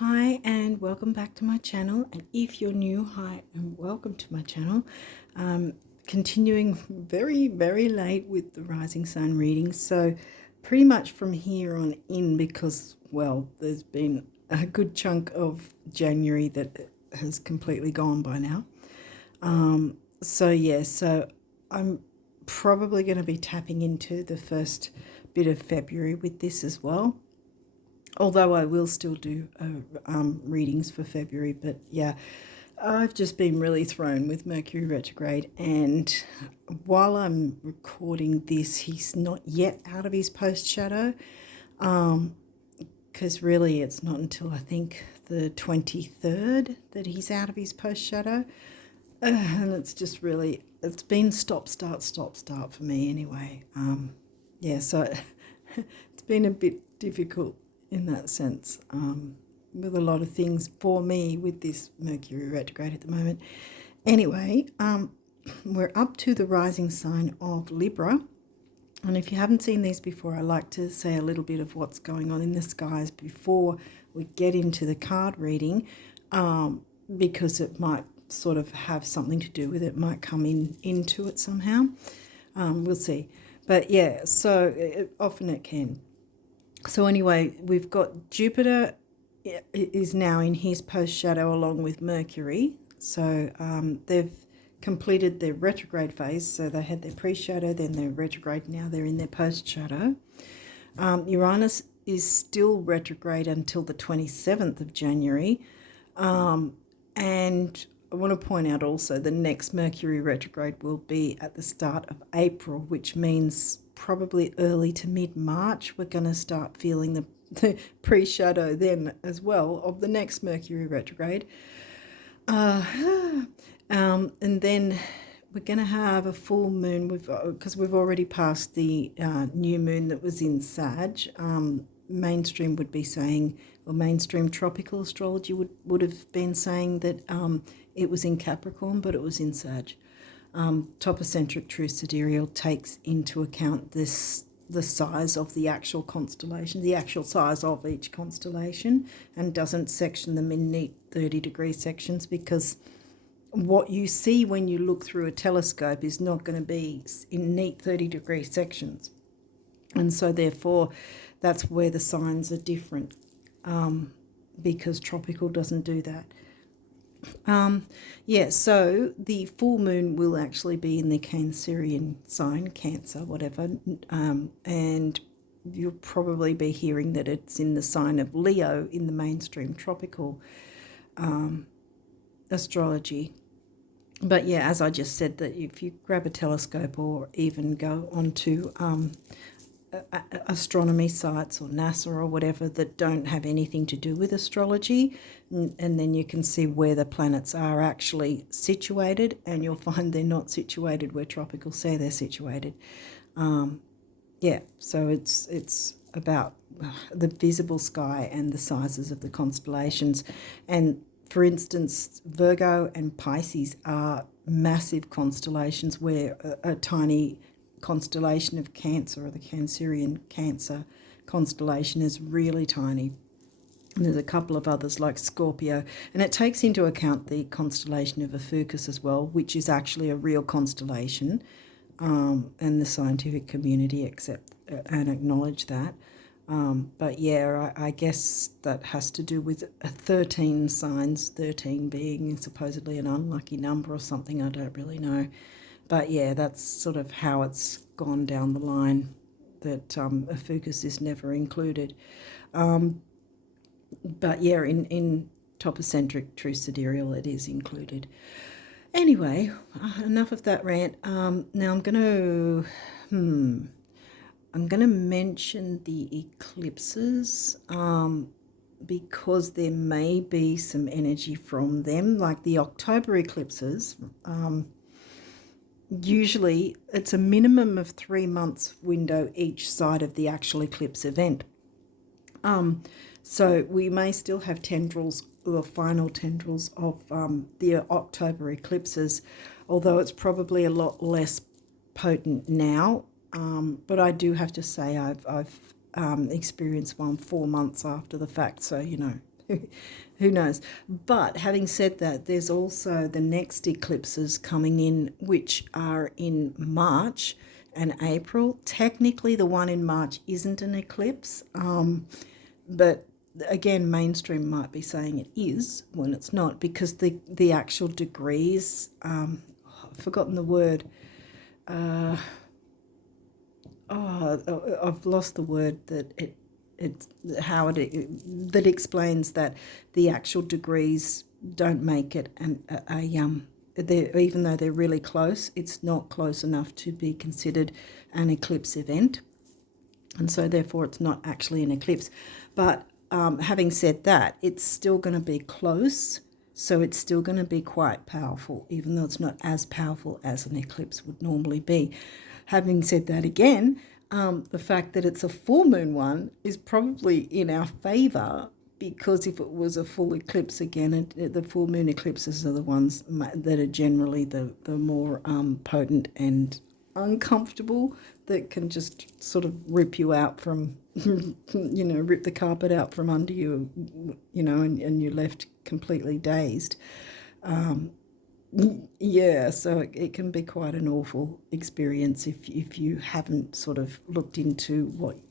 Hi and welcome back to my channel, and if you're new, hi and welcome to my channel. Continuing very late with the rising sun readings, so pretty much from here on in, because well, there's been a good chunk of January that has completely gone by now. So I'm probably going to be tapping into the first bit of February with this as well, although I will still do readings for February. But yeah, I've just been really thrown with Mercury retrograde, and while I'm recording this, he's not yet out of his post shadow, because really it's not until I think the 23rd that he's out of his post shadow. And it's just really, it's been stop start for me anyway. So it's been a bit difficult in that sense, with a lot of things for me with this Mercury retrograde at the moment. Anyway, we're up to the rising sign of Libra. And if you haven't seen these before, I like to say a little bit of what's going on in the skies before we get into the card reading, because it might sort of have something to do with it, might come into it somehow. We'll see. But yeah, so often it can. So anyway, we've got Jupiter is now in his post shadow along with Mercury. So they've completed their retrograde phase. So they had their pre-shadow, then their retrograde, now they're in their post shadow. Uranus is still retrograde until the 27th of January. And I want to point out also the next Mercury retrograde will be at the start of April, which means probably early to mid-March we're going to start feeling the pre-shadow then as well of the next Mercury retrograde. And then we're going to have a full moon, because we've already passed the new moon that was in Sag. Mainstream would be saying, or mainstream tropical astrology would have been saying that it was in Capricorn, but it was in Sag. Topocentric true sidereal takes into account the size of the actual constellation, the actual size of each constellation, and doesn't section them in neat 30-degree sections, because what you see when you look through a telescope is not going to be in neat 30-degree sections. And so therefore that's where the signs are different, because tropical doesn't do that. So the full moon will actually be in the Cancerian sign, Cancer, whatever, and you'll probably be hearing that it's in the sign of Leo in the mainstream tropical astrology. But yeah, as I just said, that if you grab a telescope or even go onto astronomy sites or NASA or whatever that don't have anything to do with astrology, and then you can see where the planets are actually situated, and you'll find they're not situated where tropical say they're situated. So it's about the visible sky and the sizes of the constellations. And for instance, Virgo and Pisces are massive constellations, where a tiny constellation of Cancer, or the Cancerian Cancer constellation, is really tiny. And there's a couple of others like Scorpio, and it takes into account the constellation of Ophiuchus as well, which is actually a real constellation, and the scientific community accept and acknowledge that. But yeah, I guess that has to do with 13 signs, 13 being supposedly an unlucky number or something, I don't really know. But yeah, that's sort of how it's gone down the line, that Ophiuchus is never included. But yeah, in topocentric true sidereal it is included. Anyway, enough of that rant. Now I'm going to mention the eclipses, because there may be some energy from them, like the October eclipses. Usually it's a minimum of 3 months window each side of the actual eclipse event. So we may still have tendrils, or final tendrils of the October eclipses, although it's probably a lot less potent now. But I do have to say I've experienced one 4 months after the fact, so Who knows? But having said that, there's also the next eclipses coming in, which are in March and April. Technically, the one in March isn't an eclipse, but again, mainstream might be saying it is when it's not, because the actual degrees, I've forgotten the word. I've lost the word that that explains that the actual degrees don't make it even though they're really close, it's not close enough to be considered an eclipse event, and so therefore it's not actually an eclipse. But having said that, it's still going to be close, so it's still going to be quite powerful, even though it's not as powerful as an eclipse would normally be. Having said that again, the fact that it's a full moon one is probably in our favour, because if it was a full eclipse again, the full moon eclipses are the ones that are generally the more potent and uncomfortable, that can just sort of rip you out from, rip the carpet out from under you, and you're left completely dazed. Yeah, so it can be quite an awful experience if you haven't sort of looked into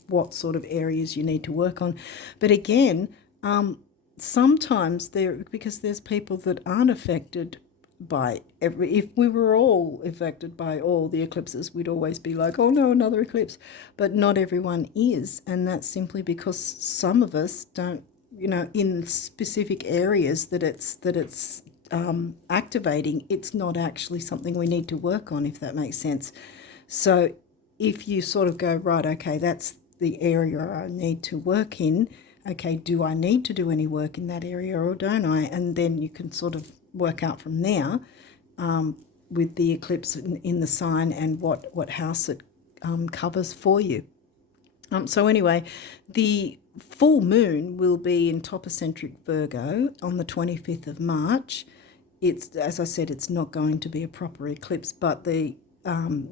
what sort of areas you need to work on. But again, sometimes because there's people that aren't affected by if we were all affected by all the eclipses, we'd always be like, oh no, another eclipse. But not everyone is, and that's simply because some of us don't, in specific areas that it's activating, it's not actually something we need to work on, if that makes sense. So if you sort of go, right, okay, that's the area I need to work in, okay, do I need to do any work in that area or don't I? And then you can sort of work out from there with the eclipse in the sign and what house it covers for you. So anyway, the full moon will be in topocentric Virgo on the 25th of March. It's, as I said, it's not going to be a proper eclipse, but the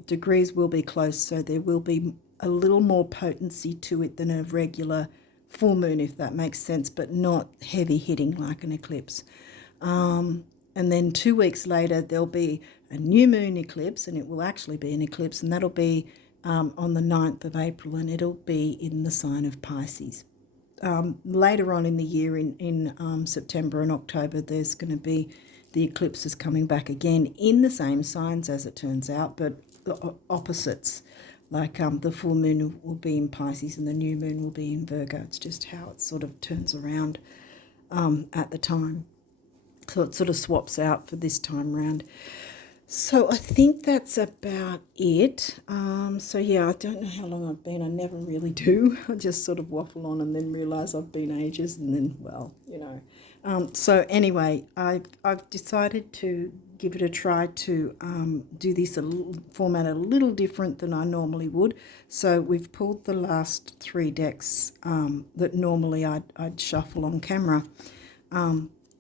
degrees will be close, so there will be a little more potency to it than a regular full moon, if that makes sense, but not heavy hitting like an eclipse. And then 2 weeks later, there'll be a new moon eclipse, and it will actually be an eclipse, and that'll be on the 9th of April, and it'll be in the sign of Pisces. Later on in the year, in September and October, there's going to be the eclipses coming back again in the same signs, as it turns out, but the opposites. Like the full moon will be in Pisces and the new moon will be in Virgo. It's just how it sort of turns around at the time. So it sort of swaps out for this time round. So I think that's about it. So yeah, I don't know how long I've been. I never really do. I just sort of waffle on and then realise I've been ages, and then, well, So anyway, I've decided to give it a try to do this format a little different than I normally would. So we've pulled the last 3 decks that normally I'd shuffle on camera,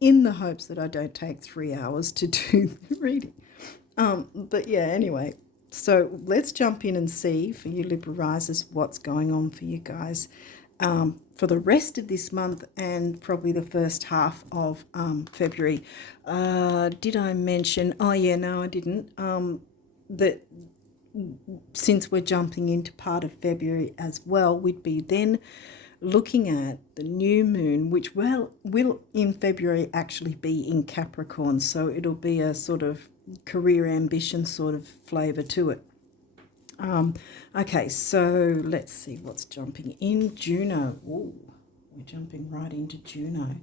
in the hopes that I don't take 3 hours to do the reading. But yeah, anyway, so let's jump in and see for you Libra risers what's going on for you guys for the rest of this month and probably the first half of February. Did I mention, oh yeah, no I didn't, that since we're jumping into part of February as well, we'd be then looking at the new moon, which will in February actually be in Capricorn, so it'll be a sort of career ambition sort of flavour to it. Okay, so let's see what's jumping in. Juno. Ooh, we're jumping right into Juno.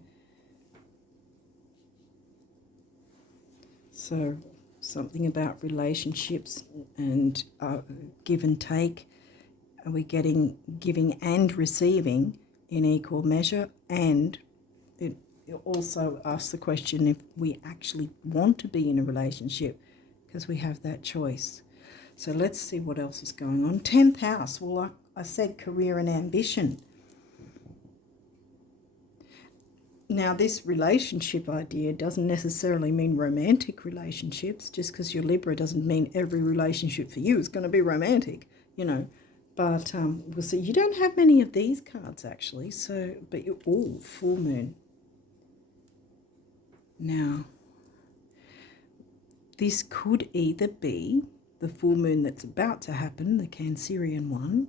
So something about relationships and give and take. Are we getting giving and receiving in equal measure? And it also asks the question if we actually want to be in a relationship, because we have that choice. So let's see what else is going on. 10th house. Well, I said career and ambition. Now, this relationship idea doesn't necessarily mean romantic relationships. Just because you're Libra doesn't mean every relationship for you is going to be romantic, But we'll see. You don't have many of these cards, actually. So, but full moon. Now, this could either be the full moon that's about to happen, the Cancerian one,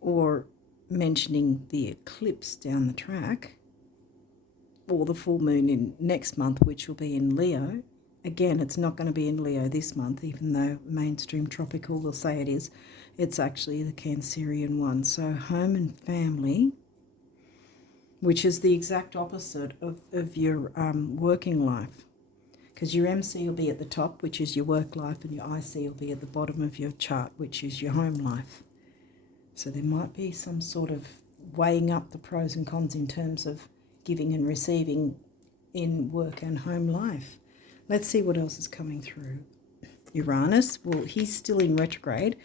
or mentioning the eclipse down the track, or the full moon in next month, which will be in Leo. Again, it's not going to be in Leo this month, even though mainstream tropical will say it is. It's actually the Cancerian one. So home and family, which is the exact opposite of your working life. Because your MC will be at the top, which is your work life, and your IC will be at the bottom of your chart, which is your home life. So there might be some sort of weighing up the pros and cons in terms of giving and receiving in work and home life. Let's see what else is coming through. Uranus, well, he's still in retrograde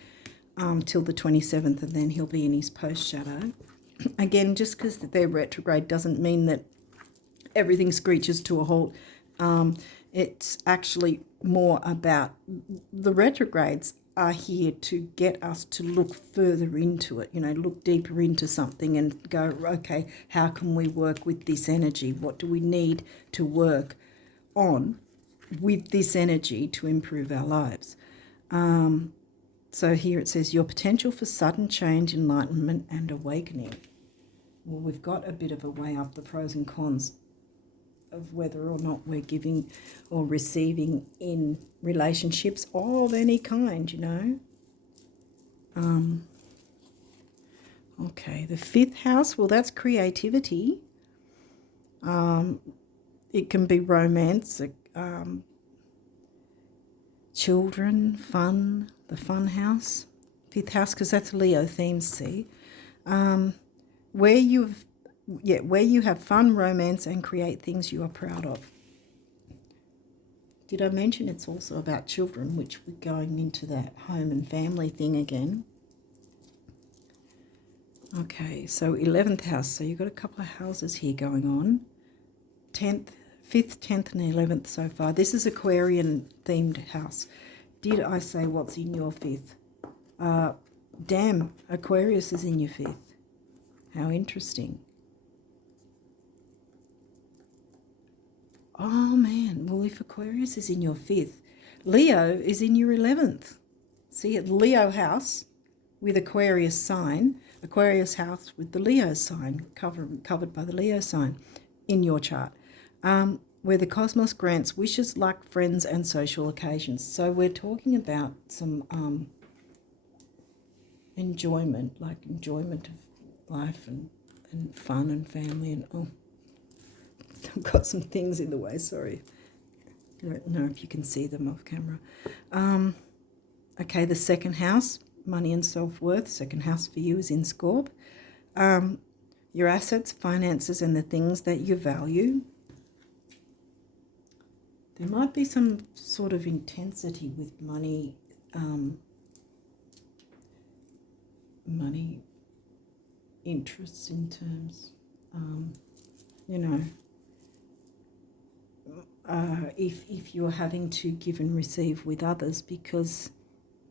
till the 27th, and then he'll be in his post-shadow. Again, just because they're retrograde doesn't mean that everything screeches to a halt. It's actually more about the retrogrades are here to get us to look further into it, look deeper into something and go, okay, how can we work with this energy? What do we need to work on with this energy to improve our lives? So here it says, your potential for sudden change, enlightenment and awakening. Well, we've got a bit of a weigh up the pros and cons of whether or not we're giving or receiving in relationships of any kind, Okay, the 5th house, well, that's creativity. It can be romance, children, fun, the fun house. 5th house, because that's Leo themes, see. Where you have fun, romance, and create things you are proud of. Did I mention it's also about children, which we're going into that home and family thing again. Okay, so 11th house. So you've got a couple of houses here going on. 5th, 10th, and 11th so far. This is Aquarian-themed house. Did I say what's in your 5th? Damn, Aquarius is in your 5th. How interesting. Oh, man. Well, if Aquarius is in your 5th, Leo is in your 11th. See, it's Leo house with Aquarius sign, Aquarius house with the Leo sign, covered by the Leo sign in your chart, where the cosmos grants wishes, luck, friends, and social occasions. So we're talking about some enjoyment of life and fun and family and I've got some things in the way, sorry. I don't know if you can see them off camera. Okay, the 2nd house, money and self-worth. 2nd house for you is in Scorp. Your assets, finances, and the things that you value. There might be some sort of intensity with money, money interests in terms, if you're having to give and receive with others, because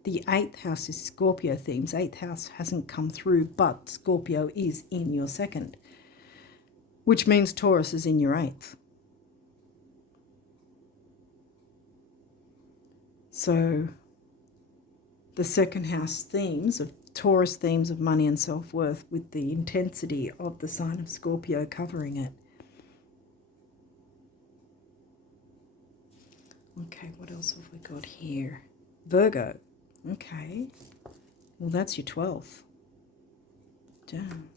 the 8th house is Scorpio themes. 8th house hasn't come through, but Scorpio is in your 2nd, which means Taurus is in your 8th. So the 2nd house themes of Taurus themes of money and self-worth with the intensity of the sign of Scorpio covering it. Okay, what else have we got here? Virgo. Okay. Well, that's your 12th. Damn.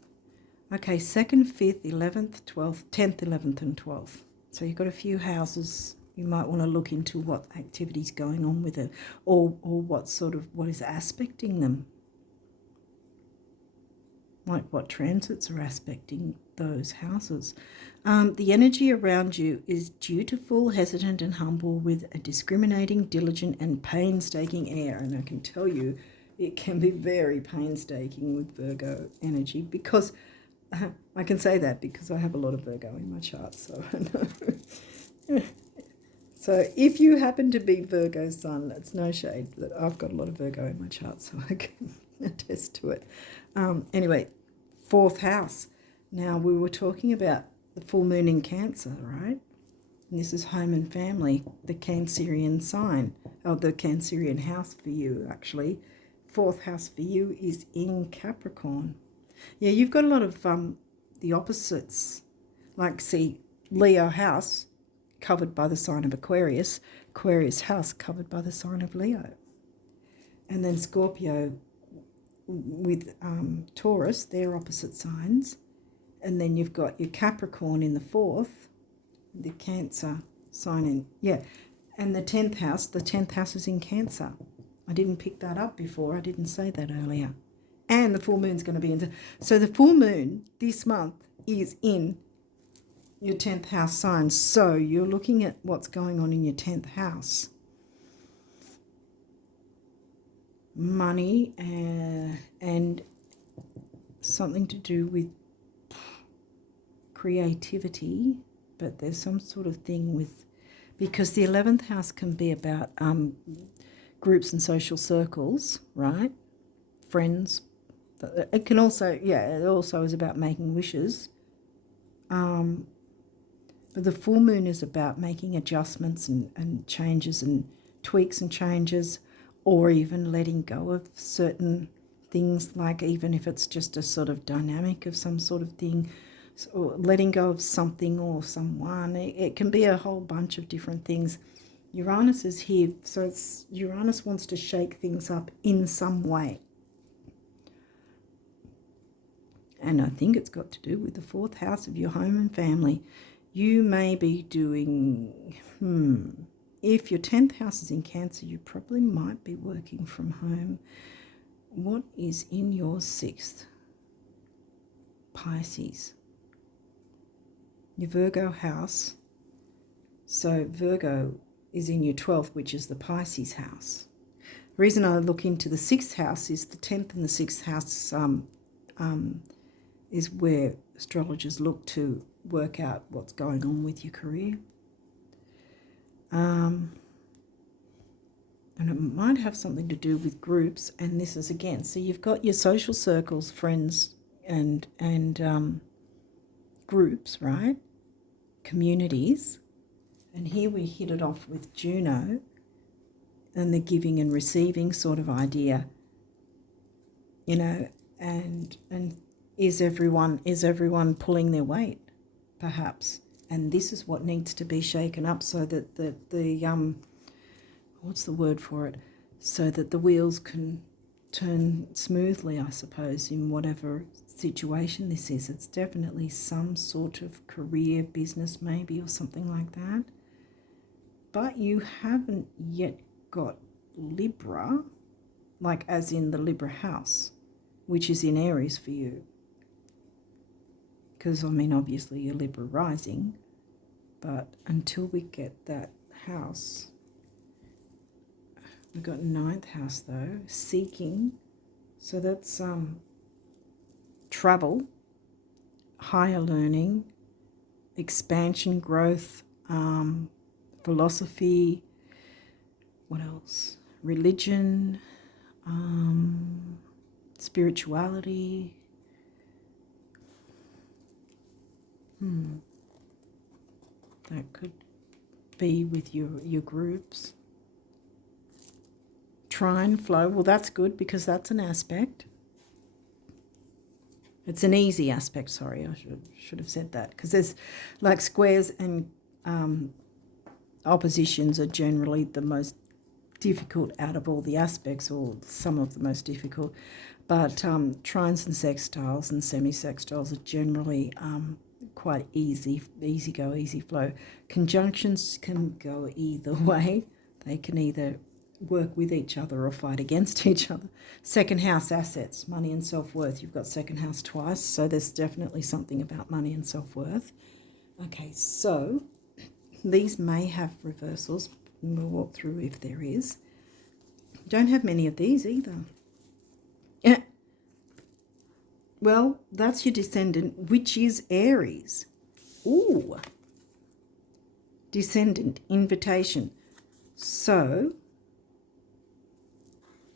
Okay, 2nd, 5th, 11th, 12th, 10th, 11th, and 12th. So you've got a few houses. You might want to look into what activity's going on with it, or what is aspecting them. Like what transits are aspecting those houses. The energy around you is dutiful, hesitant, and humble, with a discriminating, diligent, and painstaking air. And I can tell you, it can be very painstaking with Virgo energy, because I can say that because I have a lot of Virgo in my chart, so I know. So if you happen to be Virgo sun, it's no shade that I've got a lot of Virgo in my chart, so I can attest to it. Anyway, 4th house. Now, we were talking about the full moon in Cancer, right? And this is home and family, the Cancerian sign, or the Cancerian house for you, actually. 4th house for you is in Capricorn. Yeah, you've got a lot of the opposites. Like, see, Leo house covered by the sign of Aquarius, Aquarius house covered by the sign of Leo. And then Scorpio with Taurus, they're opposite signs. And then you've got your Capricorn in the 4th, the Cancer sign in, yeah. And the 10th house is in Cancer. I didn't pick that up before. I didn't say that earlier. And the full moon's going to be in. So the full moon this month is in your 10th house sign. So you're looking at what's going on in your 10th house. Money and something to do with creativity, but there's some sort of thing with, because the 11th house can be about groups and social circles, right? Friends. It can also, yeah, it also is about making wishes. But the full moon is about making adjustments and changes and tweaks and changes, or even letting go of certain things, like even if it's just a sort of dynamic of some sort of thing, or letting go of something or someone. It can be a whole bunch of different things. Uranus is here, so Uranus wants to shake things up in some way. And I think it's got to do with the 4th house of your home and family. You may be doing, if your 10th house is in Cancer, you probably might be working from home. What is in your 6th? Pisces. Your Virgo house. So Virgo is in your 12th, which is the Pisces house. The reason I look into the 6th house is the 10th and the 6th house is where astrologers look to work out what's going on with your career. And it might have something to do with groups, and this is again, so you've got your social circles, friends, and groups, right? Communities. And here we hit it off with Juno and the giving and receiving sort of idea, you know, and is everyone pulling their weight, perhaps? And this is what needs to be shaken up, so that the what's the word for it? So that the wheels can turn smoothly, I suppose, in whatever situation this is. It's definitely some sort of career, business maybe, or something like that. But you haven't yet got Libra, like as in the Libra house, which is in Aries for you. Because, I mean, obviously you're Libra rising, but until we get that house, we've got 9th house though, seeking. So that's travel, higher learning, expansion, growth, philosophy, what else? Religion, spirituality. That could be with your groups. Trine, flow, well, that's good because that's an aspect. It's an easy aspect, sorry, I should have said that, because there's like squares and oppositions are generally the most difficult out of all the aspects, or some of the most difficult, but trines and sextiles and semi-sextiles are generally quite easy go, easy flow. Conjunctions can go either way. They can either work with each other or fight against each other. Second house assets, money and self-worth. You've got second house twice, so there's definitely something about money and self-worth. Okay, so these may have reversals, and we'll walk through if there is. Don't have many of these either. Yeah. Well, that's your descendant, which is Aries. Ooh. Descendant, invitation. So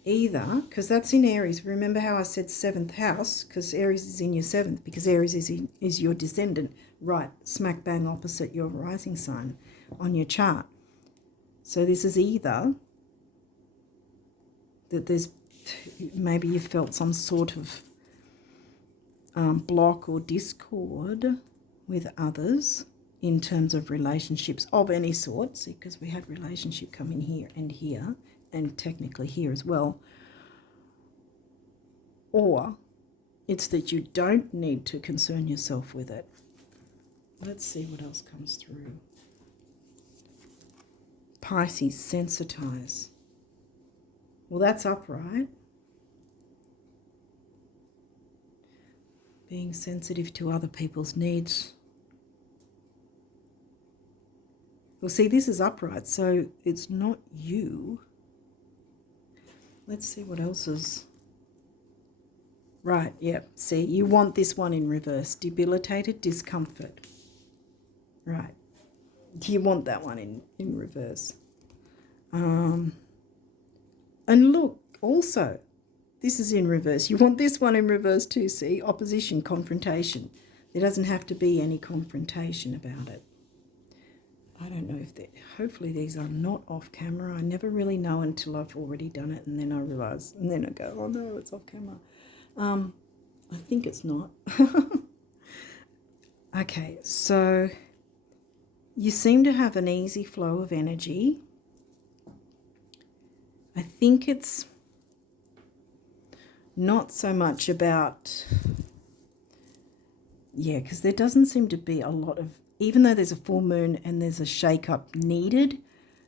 either, because that's in Aries. Remember how I said 7th house, because Aries is in your 7th, because Aries is your descendant, right smack bang opposite your rising sign on your chart. So this is either that there's, maybe you felt some sort of block or discord with others in terms of relationships of any sort. See, because we had relationship come in here and technically here as well. Or it's that you don't need to concern yourself with it. Let's see what else comes through. Pisces, sensitize. Well, that's upright. Being sensitive to other people's needs. Well, see, this is upright, so it's not you. Let's see what else is. Right, yep. See, you want this one in reverse. Debilitated discomfort. Right. You want that one in reverse. And look, also, this is in reverse. You want this one in reverse too, see? Opposition, confrontation. There doesn't have to be any confrontation about it. I don't know if they, hopefully these are not off camera. I never really know until I've already done it, and then I realise, and then I go, oh no, it's off camera. I think it's not. Okay, so you seem to have an easy flow of energy. I think it's not so much about, yeah, because there doesn't seem to be a lot of, even though there's a full moon and there's a shake-up needed,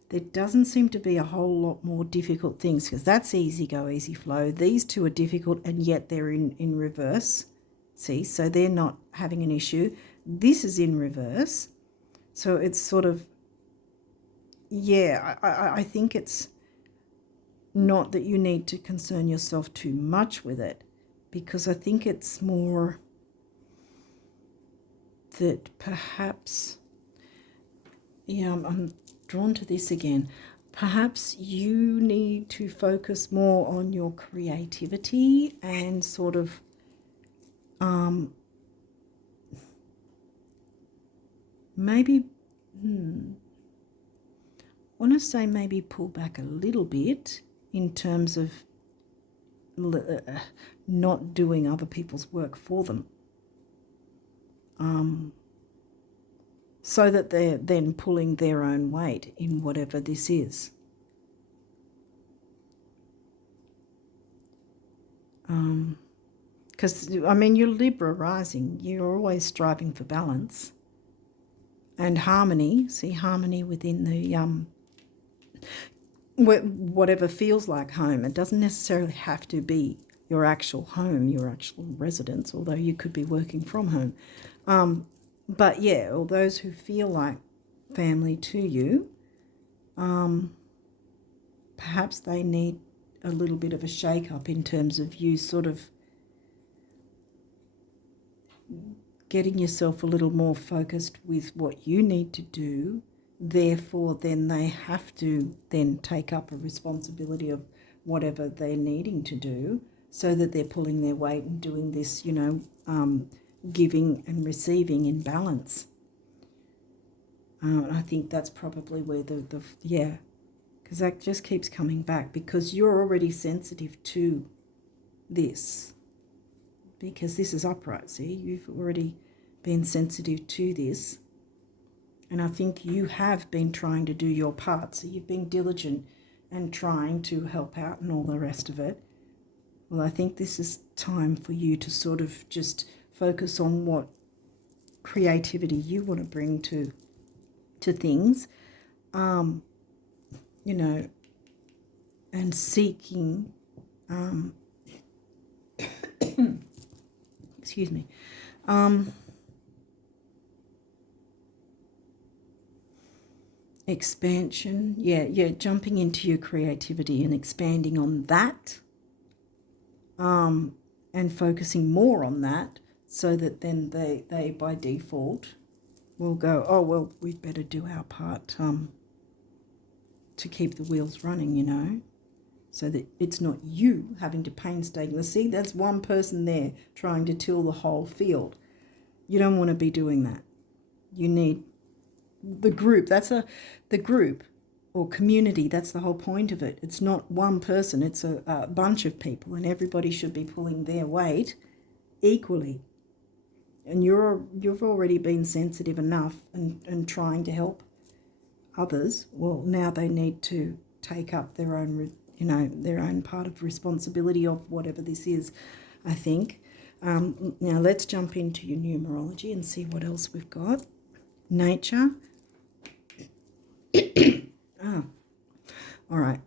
there doesn't seem to be a whole lot more difficult things, because that's easy go, easy flow. These two are difficult, and yet they're in reverse. See, so they're not having an issue. This is in reverse. So it's sort of, yeah, I think it's not that you need to concern yourself too much with it, because I think it's more that perhaps, yeah, I'm drawn to this again. Perhaps you need to focus more on your creativity and sort of maybe I want to say maybe pull back a little bit in terms of not doing other people's work for them, so that they're then pulling their own weight in whatever this is. Because, I mean, you're Libra rising. You're always striving for balance and harmony. See, harmony within the whatever feels like home. It doesn't necessarily have to be your actual home, your actual residence, although you could be working from home. But yeah, all those who feel like family to you, perhaps they need a little bit of a shake-up in terms of you sort of getting yourself a little more focused with what you need to do. Therefore, then they have to then take up a responsibility of whatever they're needing to do, so that they're pulling their weight and doing this, you know, giving and receiving in balance. I think that's probably where yeah, because that just keeps coming back, because you're already sensitive to this, because this is upright. See, you've already been sensitive to this. And I think you have been trying to do your part. So you've been diligent and trying to help out and all the rest of it. Well, I think this is time for you to sort of just focus on what creativity you want to bring to things, you know, and seeking, excuse me, expansion, yeah, jumping into your creativity and expanding on that, and focusing more on that, so that then they by default will go, oh, well, we'd better do our part to keep the wheels running, you know. so that it's not you having to painstakingly see. That's one person there trying to till the whole field. You don't want to be doing that. You need the group. The group or community. That's the whole point of it. It's not one person. It's a bunch of people, and everybody should be pulling their weight equally. And you've already been sensitive enough and trying to help others. Well, now they need to take up their own, their own part of responsibility of whatever this is, I think. Now let's jump into your numerology and see what else we've got. Nature. Oh, all right.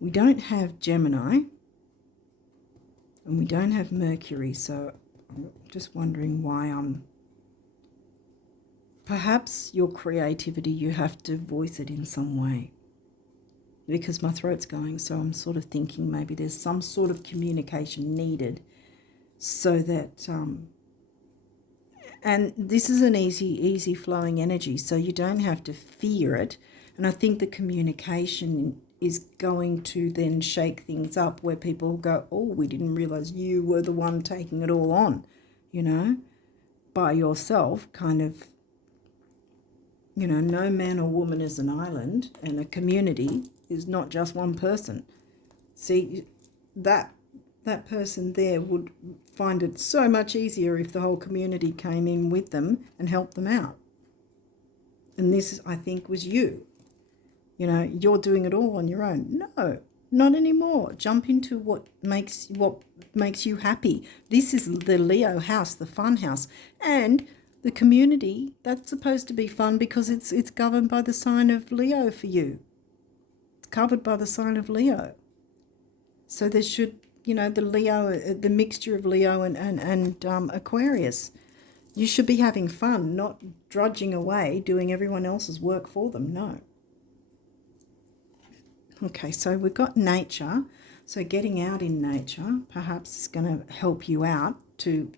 We don't have Gemini and we don't have Mercury, so I'm just wondering why perhaps your creativity, you have to voice it in some way. Because my throat's going, so I'm sort of thinking maybe there's some sort of communication needed so that, and this is an easy flowing energy, so you don't have to fear it. And I think the communication is going to then shake things up where people go, oh, we didn't realize you were the one taking it all on, by yourself, kind of. No man or woman is an island, and a community is not just one person. See, that person there would find it so much easier if the whole community came in with them and helped them out. And this, I think, was you. You're doing it all on your own. No, not anymore. Jump into what makes you happy. This is the Leo house, the fun house. And the community, that's supposed to be fun because it's governed by the sign of Leo for you. It's covered by the sign of Leo. So there should, the Leo, the mixture of Leo and Aquarius. You should be having fun, not drudging away, doing everyone else's work for them. No. Okay, so we've got nature. So getting out in nature perhaps is going to help you out to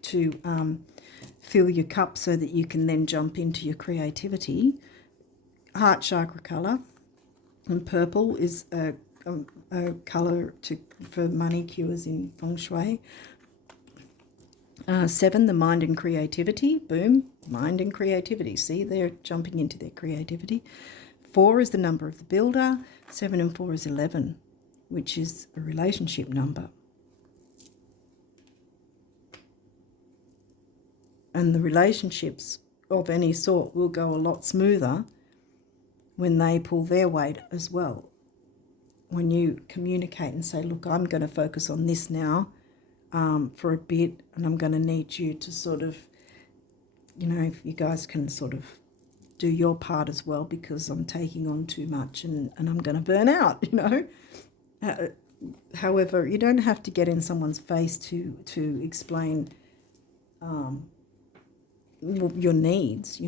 fill your cup so that you can then jump into your creativity. Heart chakra colour, and purple is a colour for money cures in feng shui. 7, the mind and creativity. Boom, mind and creativity. See, they're jumping into their creativity. 4 is the number of the builder. 7 and 4 is 11, which is a relationship number. And the relationships of any sort will go a lot smoother when they pull their weight as well. When you communicate and say, look, I'm going to focus on this now for a bit, and I'm going to need you to sort of, if you guys can sort of do your part as well, because I'm taking on too much and I'm going to burn out, However, you don't have to get in someone's face to explain your needs,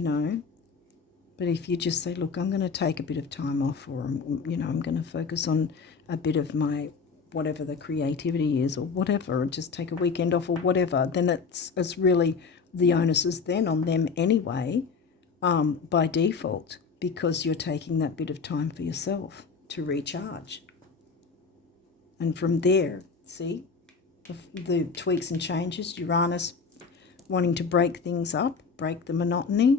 But if you just say, look, I'm going to take a bit of time off, or, I'm going to focus on a bit of my whatever the creativity is or whatever, or just take a weekend off or whatever, then it's really the onus is then on them anyway, by default, because you're taking that bit of time for yourself to recharge. And from there, see, the tweaks and changes, Uranus wanting to break things up, break the monotony,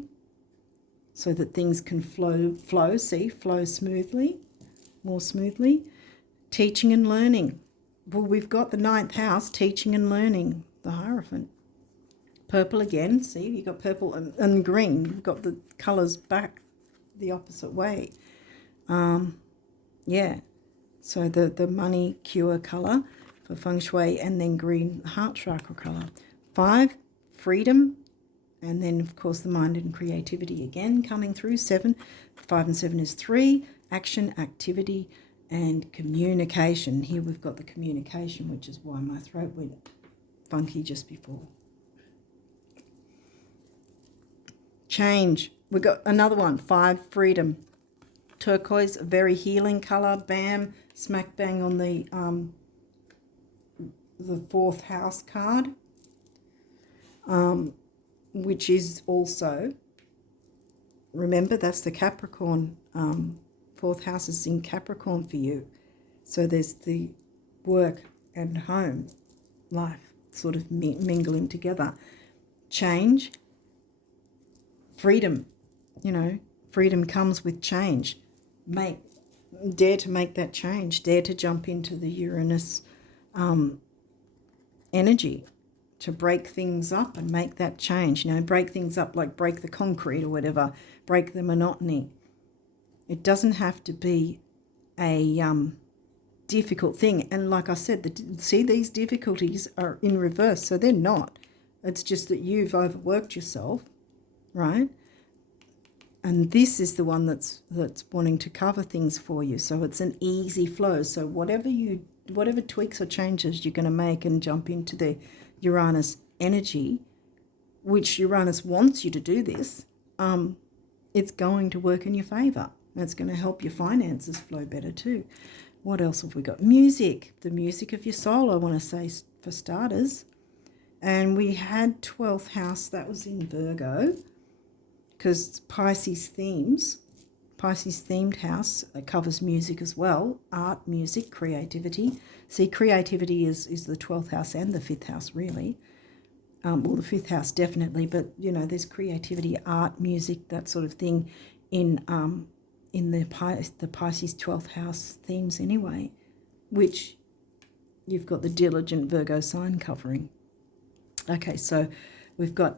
so that things can flow smoothly, more smoothly. Teaching and learning. Well, we've got the 9th house, teaching and learning, the Hierophant. Purple again, see, you've got purple and green. You've got the colours back the opposite way. Yeah, so the money cure colour for feng shui, and then green heart chakra colour. 5, freedom, and then of course the mind and creativity again coming through. 7, 5 and 7 is 3, action, activity, and communication. Here we've got the communication, which is why my throat went funky just before. Change. We've got another one, 5, freedom. Turquoise, a very healing colour. Bam, smack bang on the 4th house card, which is also, remember, that's the Capricorn 4th house is in Capricorn for you. So there's the work and home life sort of mingling together. Change, freedom, freedom comes with change. Dare to make that change. Dare to jump into the Uranus energy to break things up and make that change. Break things up like break the concrete or whatever, break the monotony. It doesn't have to be a difficult thing. And like I said, see, these difficulties are in reverse, so they're not. It's just that you've overworked yourself, right? And this is the one that's wanting to cover things for you. So it's an easy flow. So whatever tweaks or changes you're going to make and jump into the Uranus energy, which Uranus wants you to do this, it's going to work in your favor. It's going to help your finances flow better too. What else have we got? Music, the music of your soul, I want to say, for starters. And we had 12th house, that was in Virgo, because Pisces themed house covers music as well, art, music, creativity. See, creativity is the 12th house and the 5th house, really. Well, the 5th house definitely, but, there's creativity, art, music, that sort of thing in the Pisces 12th house themes anyway, which you've got the diligent Virgo sign covering. Okay, so we've got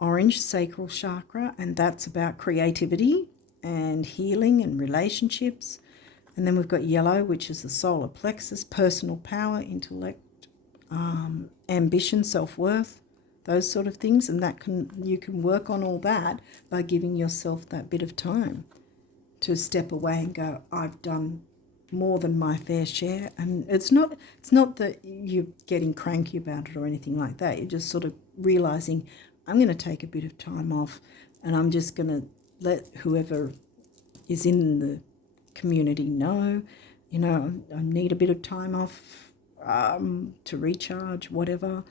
orange, sacral chakra, and that's about creativity and healing and relationships. And then we've got yellow, which is the solar plexus, personal power, intellect, ambition, self-worth, those sort of things. And you can work on all that by giving yourself that bit of time to step away and go, I've done more than my fair share. And it's not that you're getting cranky about it or anything like that. You're just sort of realizing, I'm going to take a bit of time off and I'm just going to let whoever is in the community know, I need a bit of time off to recharge, whatever.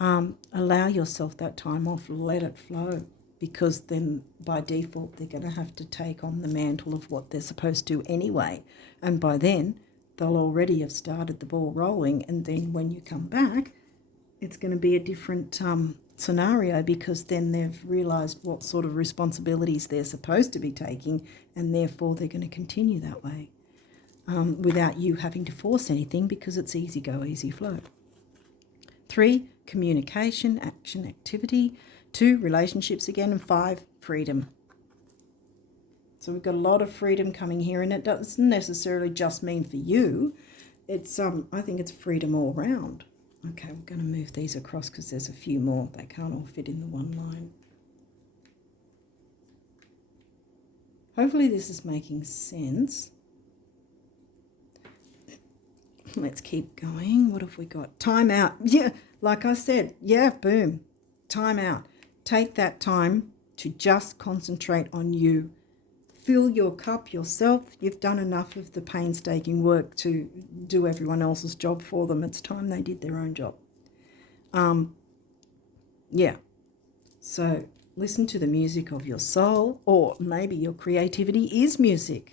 Allow yourself that time off, let it flow, because then by default they're going to have to take on the mantle of what they're supposed to anyway. And by then they'll already have started the ball rolling, and then when you come back, it's going to be a different scenario, because then they've realised what sort of responsibilities they're supposed to be taking, and therefore they're going to continue that way without you having to force anything, because it's easy go, easy flow. 3, communication, action, activity. 2, relationships again. And 5, freedom. So we've got a lot of freedom coming here, and it doesn't necessarily just mean for you. It's I think it's freedom all round. Okay, we're going to move these across because there's a few more. They can't all fit in the one line. Hopefully this is making sense. Let's keep going. What have we got? Time out. Yeah, like I said, yeah, boom. Time out. Take that time to just concentrate on you. Fill your cup yourself. You've done enough of the painstaking work to do everyone else's job for them. It's time they did their own job. Yeah. So listen to the music of your soul, or maybe your creativity is music.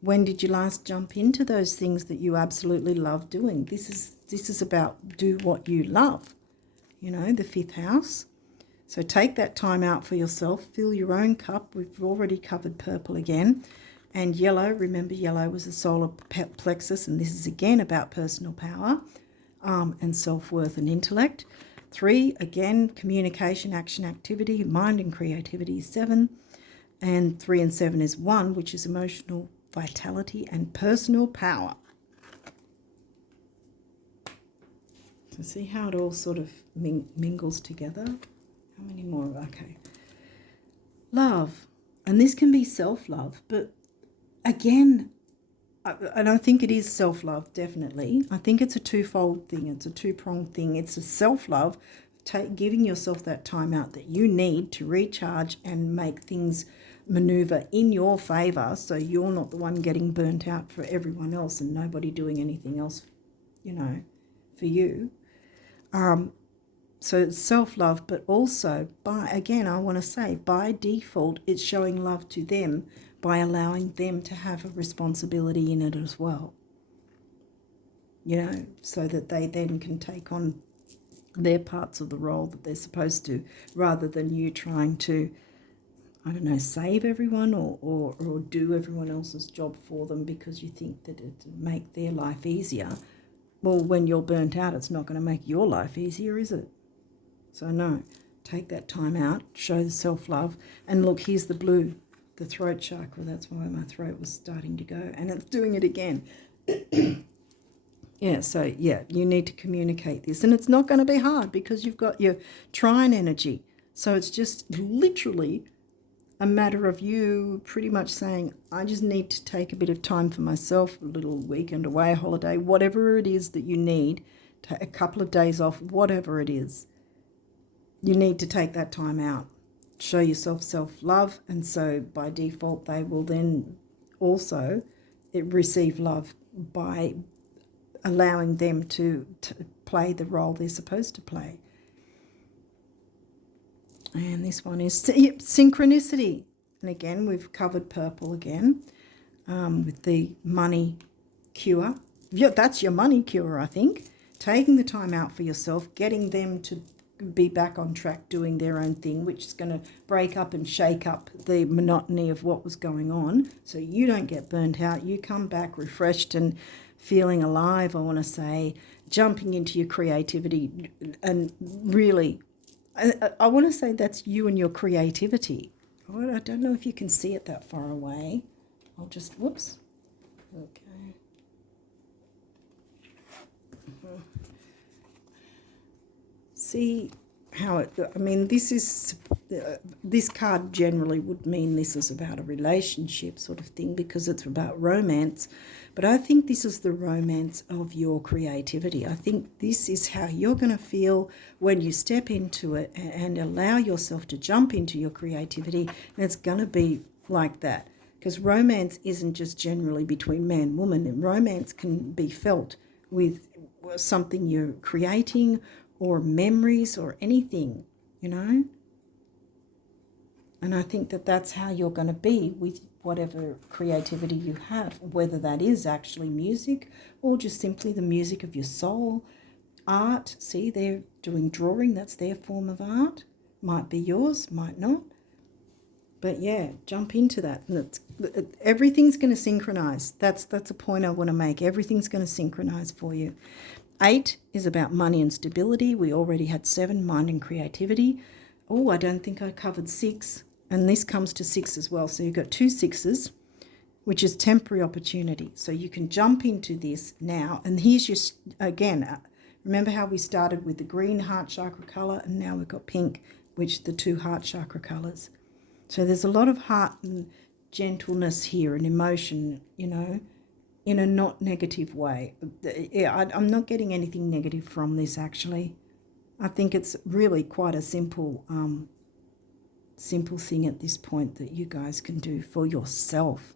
When did you last jump into those things that you absolutely love doing? This is about do what you love. The 5th house. So take that time out for yourself. Fill your own cup. We've already covered purple again. And yellow, remember yellow was the solar plexus, and this is again about personal power and self-worth and intellect. 3, again, communication, action, activity, mind and creativity is 7. And 3 and 7 is 1, which is emotional vitality and personal power. So see how it all sort of mingles together? How many more? Okay. Love. And this can be self-love, but again, and I think it is self-love, definitely. I think it's a twofold thing. It's a two-pronged thing. It's a self-love, giving yourself that time out that you need to recharge and make things maneuver in your favour, so you're not the one getting burnt out for everyone else and nobody doing anything else, for you. So it's self-love, but also, I want to say, by default, it's showing love to them by allowing them to have a responsibility in it as well. You know, so that they then can take on their parts of the role that they're supposed to, rather than you trying to, I don't know, save everyone or do everyone else's job for them because you think that it'll make their life easier. Well, when you're burnt out, it's not going to make your life easier, is it? So no, take that time out, show the self-love. And look, here's the blue, the throat chakra. That's why my throat was starting to go, and it's doing it again. Yeah, so yeah, you need to communicate this. And it's not going to be hard because you've got your trine energy. So it's just literally a matter of you pretty much saying, I just need to take a bit of time for myself, a little weekend away, holiday, whatever it is that you need, a couple of days off, whatever it is. You need to take that time out. Show yourself self-love. And so by default, they will then also receive love by allowing them to play the role they're supposed to play. And this one is synchronicity. And again, we've covered purple again with the money cure. Yeah, that's your money cure, I think. Taking the time out for yourself, getting them to be back on track doing their own thing, which is going to break up and shake up the monotony of what was going on, so you don't get burnt out. You come back refreshed and feeling alive, I want to say, jumping into your creativity. And really, I want to say that's you and your creativity. I don't know if you can see it that far away. I'll just, whoops. Okay. See how it, I mean, this card generally would mean this is about a relationship sort of thing because it's about romance. But I think this is the romance of your creativity. I think this is how you're going to feel when you step into it and allow yourself to jump into your creativity. And it's going to be like that. Because romance isn't just generally between man and woman. And romance can be felt with something you're creating or memories or anything, you know. And I think that that's how you're going to be with whatever creativity you have, whether that is actually music or just simply the music of your soul. Art, see, they're doing drawing, that's their form of art. Might be yours, might not. But yeah, jump into that. And everything's going to synchronize. That's a point I want to make. Everything's going to synchronize for you. 8 is about money and stability. We already had 7, mind and creativity. Oh, I don't think I covered 6. And this comes to 6 as well. So you've got 2 6s, which is temporary opportunity. So you can jump into this now. And here's your, again, remember how we started with the green heart chakra color, and now we've got pink, which are the 2 heart chakra colors. So there's a lot of heart and gentleness here and emotion, you know, in a not negative way. Yeah, I'm not getting anything negative from this, actually. I think it's really quite a simple thing at this point that you guys can do for yourself,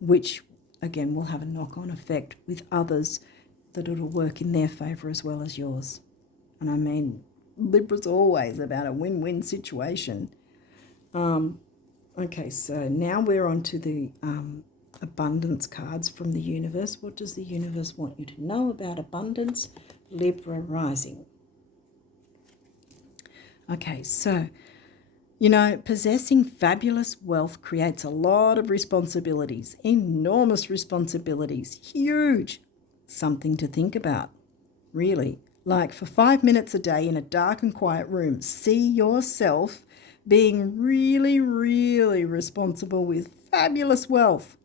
which, again, will have a knock-on effect with others, that it'll work in their favour as well as yours. And I mean, Libra's always about a win-win situation. Okay, so now we're on to the abundance cards from the universe. What does the universe want you to know about abundance? Libra rising. Okay, so, you know, possessing fabulous wealth creates a lot of responsibilities, enormous responsibilities, huge. Something to think about, really. Like for 5 minutes a day in a dark and quiet room, see yourself being really, really responsible with fabulous wealth.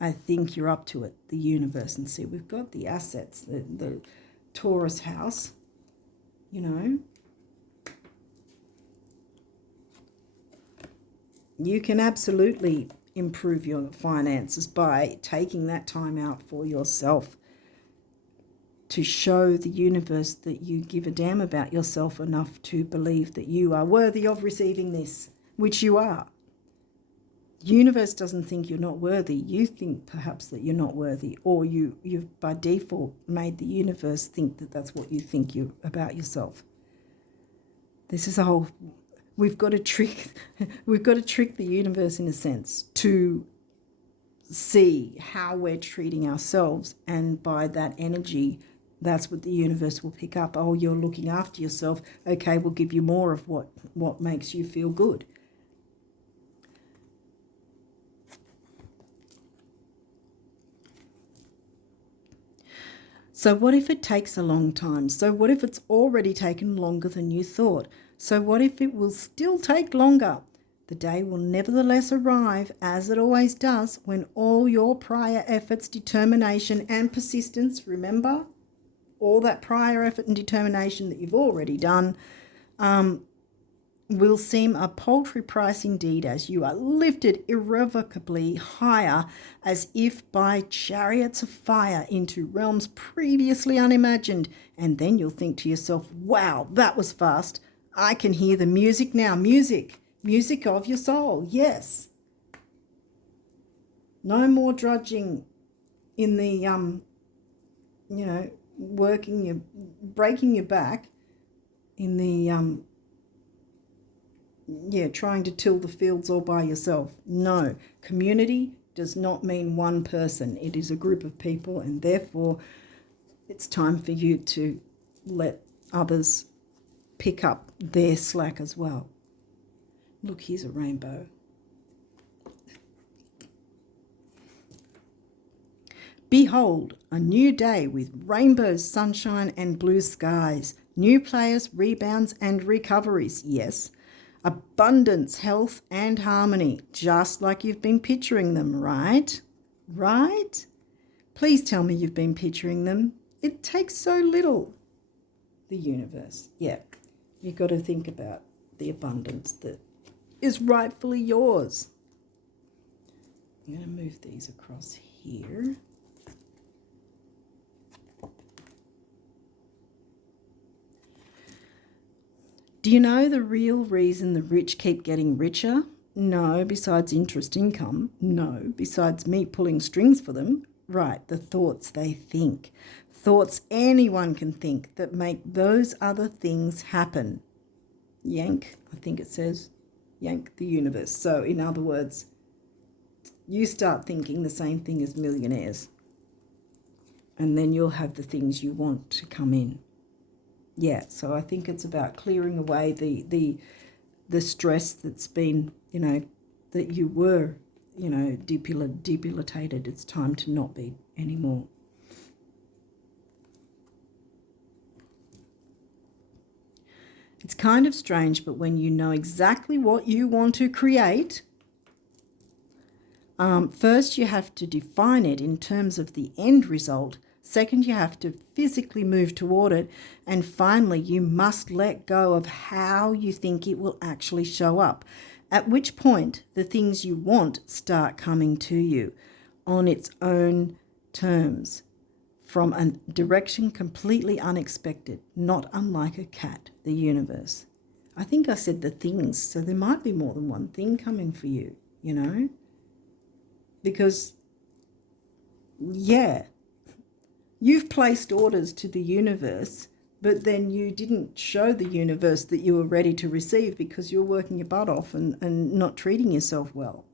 I think you're up to it, the universe. And see, we've got the assets, the Taurus house, you know. You can absolutely improve your finances by taking that time out for yourself, to show the universe that you give a damn about yourself enough to believe that you are worthy of receiving this, which you are. The universe doesn't think you're not worthy. You think perhaps that you're not worthy, or you've by default made the universe think that that's what you think about yourself. This is a whole... We've got to trick the universe in a sense to see how we're treating ourselves, and by that energy, that's what the universe will pick up. Oh, you're looking after yourself. Okay, we'll give you more of what makes you feel good. So what if it takes a long time? So what if it's already taken longer than you thought? So what if it will still take longer? The day will nevertheless arrive, as it always does, when all your prior efforts, determination and persistence, remember, all that prior effort and determination that you've already done, will seem a paltry price indeed, as you are lifted irrevocably higher, as if by chariots of fire, into realms previously unimagined. And then you'll think to yourself, wow, that was fast. I can hear the music now. Music of your soul. Yes. No more drudging in the, breaking your back in the, trying to till the fields all by yourself. No, community does not mean one person. It is a group of people, and therefore it's time for you to let others pick up their slack as well. Look, here's a rainbow. Behold, a new day with rainbows, sunshine and blue skies, new players, rebounds and recoveries. Yes, abundance, health and harmony, just like you've been picturing them, right? Right? Please tell me you've been picturing them. It takes so little. The universe. Yeah, you've got to think about the abundance that is rightfully yours. I'm going to move these across here. Do you know the real reason the rich keep getting richer? No, besides interest income. No, besides me pulling strings for them. Right, the thoughts they think. Thoughts anyone can think that make those other things happen. Yank, I think it says, yank the universe. So in other words, you start thinking the same thing as millionaires, and then you'll have the things you want to come in. Yeah, so I think it's about clearing away the stress that's been, that you were, debilitated. It's time to not be anymore. It's kind of strange, but when you know exactly what you want to create, first you have to define it in terms of the end result. Second, you have to physically move toward it. And finally, you must let go of how you think it will actually show up, at which point the things you want start coming to you on its own terms, from a direction completely unexpected, not unlike a cat, the universe. I think I said the things, so there might be more than one thing coming for you, because, yeah, you've placed orders to the universe, but then you didn't show the universe that you were ready to receive because you're working your butt off and not treating yourself well.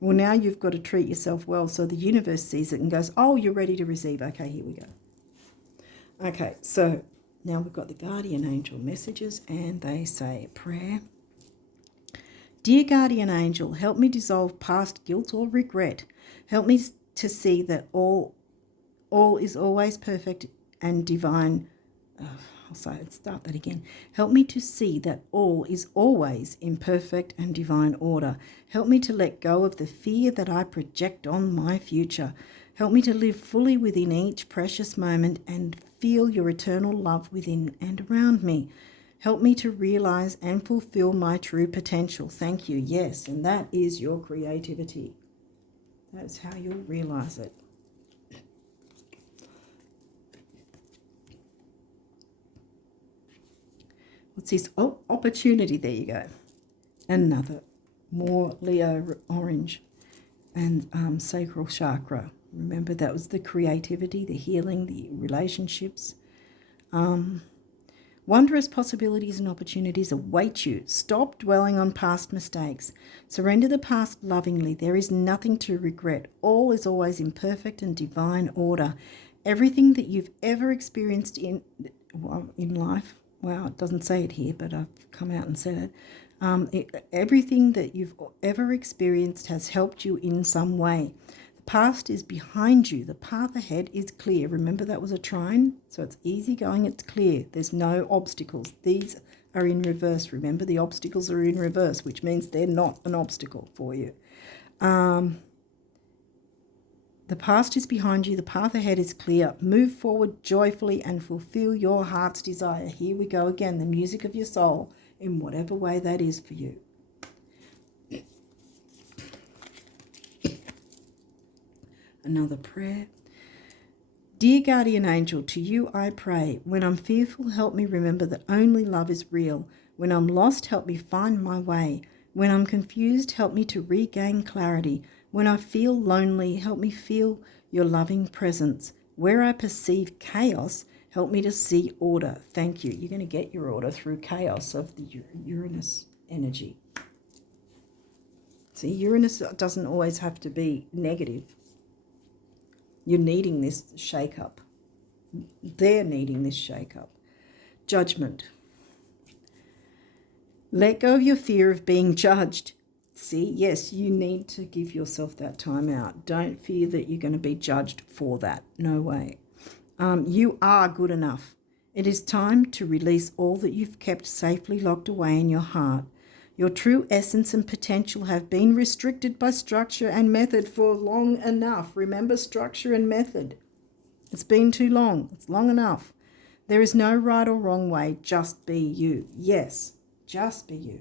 Well, now you've got to treat yourself well so the universe sees it and goes, oh, you're ready to receive. Okay, here we go. Okay, so now we've got the guardian angel messages, and they say a prayer. Dear guardian angel, help me dissolve past guilt or regret. Help me to see that all is always perfect and divine. Start that again. Help me to see that all is always in perfect and divine order. Help me to let go of the fear that I project on my future. Help me to live fully within each precious moment and feel your eternal love within and around me. Help me to realize and fulfill my true potential. Thank you. Yes, and that is your creativity. That's how you'll realize it. What's this? Oh, opportunity. There you go. Another. More Leo orange. And sacral chakra. Remember, that was the creativity, the healing, the relationships. Wondrous possibilities and opportunities await you. Stop dwelling on past mistakes. Surrender the past lovingly. There is nothing to regret. All is always in perfect and divine order. Everything that you've ever experienced in life, wow, it doesn't say it here, but I've come out and said it. Everything that you've ever experienced has helped you in some way. The past is behind you. The path ahead is clear. Remember, that was a trine, so it's easy going, it's clear. There's no obstacles. These are in reverse. Remember, the obstacles are in reverse, which means they're not an obstacle for you. The past is behind you. The path ahead is clear. Move forward joyfully and fulfill your heart's desire. Here we go again, the music of your soul, in whatever way that is for you. Another prayer. Dear guardian angel, to you I pray. When I'm fearful, help me remember that only love is real. When I'm lost, help me find my way. When I'm confused, help me to regain clarity. When I feel lonely, help me feel your loving presence. Where I perceive chaos, help me to see order. Thank you. You're going to get your order through chaos of the Uranus energy. See, Uranus doesn't always have to be negative. You're needing this shake-up. They're needing this shake-up. Judgment. Let go of your fear of being judged. See, yes, you need to give yourself that time out. Don't fear that you're going to be judged for that. No way. You are good enough. It is time to release all that you've kept safely locked away in your heart. Your true essence and potential have been restricted by structure and method for long enough. Remember, structure and method. It's been too long. It's long enough. There is no right or wrong way. Just be you. Yes, just be you.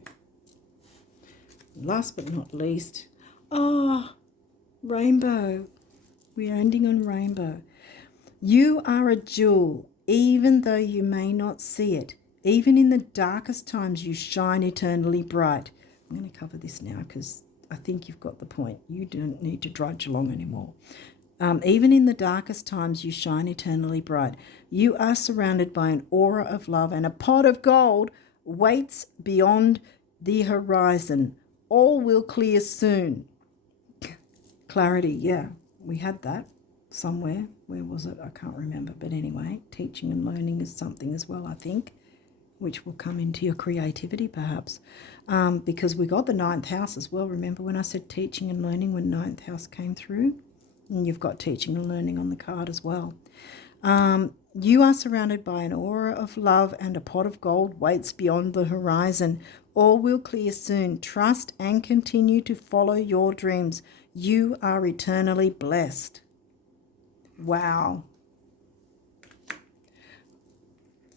Last but not least, rainbow. We're ending on rainbow. You are a jewel, even though you may not see it. Even in the darkest times, you shine eternally bright. I'm going to cover this now because I think you've got the point. You don't need to drudge along anymore. Even in the darkest times, you shine eternally bright. You are surrounded by an aura of love, and a pot of gold waits beyond the horizon. All will clear soon. Clarity, yeah, we had that somewhere. Where was it? I can't remember. But anyway, teaching and learning is something as well, I think, which will come into your creativity perhaps, because we got the 9th house as well. Remember when I said teaching and learning when 9th house came through? And you've got teaching and learning on the card as well. You are surrounded by an aura of love, and a pot of gold waits beyond the horizon. All will clear soon. Trust and continue to follow your dreams. You are eternally blessed. Wow.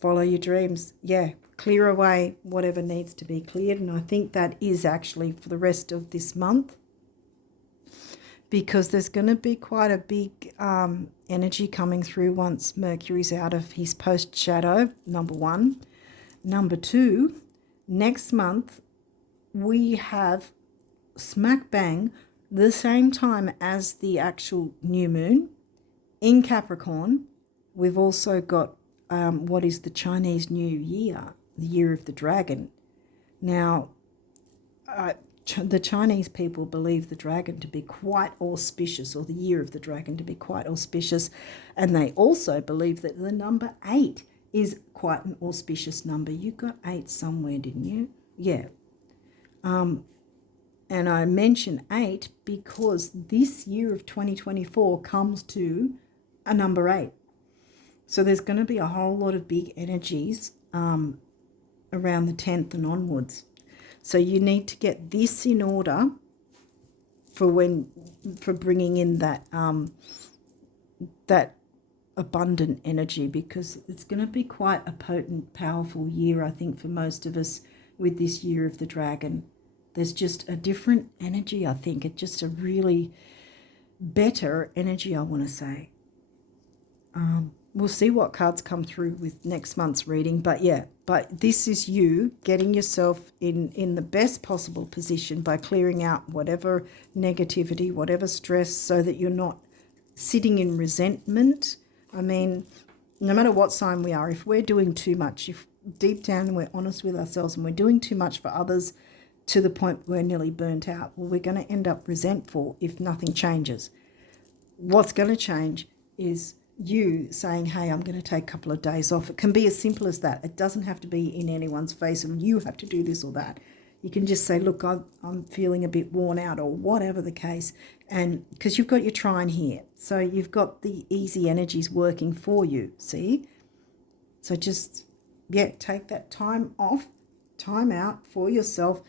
Follow your dreams. Yeah, clear away whatever needs to be cleared. And I think that is actually for the rest of this month, because there's going to be quite a big energy coming through once Mercury's out of his post shadow, number one. Number two, next month we have smack bang the same time as the actual new moon in Capricorn. We've also got what is the Chinese New Year, the Year of the Dragon. Now, the Chinese people believe the dragon to be quite auspicious, or the Year of the Dragon to be quite auspicious, and they also believe that the number 8 is quite an auspicious number. You got 8 somewhere, didn't you? Yeah. And I mention 8 because this year of 2024 comes to a number 8. So there's going to be a whole lot of big energies around the 10th and onwards. So you need to get this in order for bringing in that that abundant energy, because it's going to be quite a potent, powerful year, I think, for most of us with this Year of the Dragon. There's just a different energy, I think. It's just a really better energy, I want to say. We'll see what cards come through with next month's reading. But yeah, this is you getting yourself in the best possible position by clearing out whatever negativity, whatever stress, so that you're not sitting in resentment. I mean, no matter what sign we are, if we're doing too much, if deep down and we're honest with ourselves and we're doing too much for others to the point where we're nearly burnt out, well, we're going to end up resentful if nothing changes. What's going to change is you saying, hey, I'm going to take a couple of days off. It can be as simple as that. It doesn't have to be in anyone's face and you have to do this or that. You can just say, look, I'm feeling a bit worn out, or whatever the case. And because you've got your trine here, so you've got the easy energies working for you, see? So just, yeah, take that time off, time out for yourself,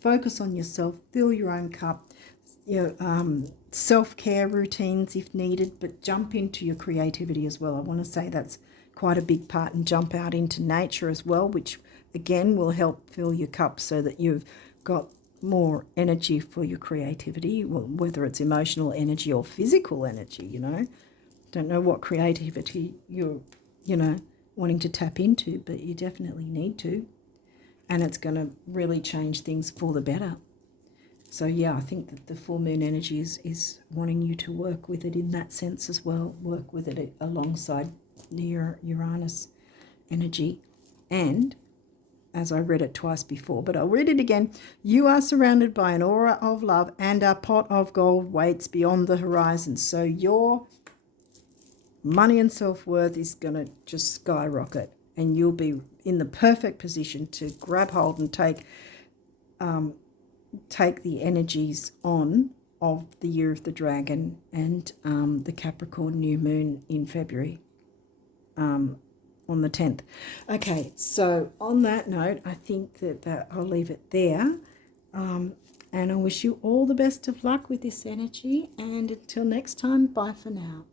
focus on yourself, fill your own cup, self-care routines if needed, but jump into your creativity as well. I want to say that's quite a big part, and jump out into nature as well, which again will help fill your cup so that you've got more energy for your creativity, whether it's emotional energy or physical energy, Don't know what creativity you're, wanting to tap into, but you definitely need to. And it's going to really change things for the better. So, yeah, I think that the full moon energy is wanting you to work with it in that sense as well. Work with it alongside your Uranus energy. And, as I read it twice before, but I'll read it again. You are surrounded by an aura of love, and a pot of gold waits beyond the horizon. So your money and self-worth is going to just skyrocket, and you'll be in the perfect position to grab hold and take the energies on of the year of the dragon and the Capricorn new moon in February on the 10th. Okay, so on that note, I think that I'll leave it there. And I wish you all the best of luck with this energy. And until next time, bye for now.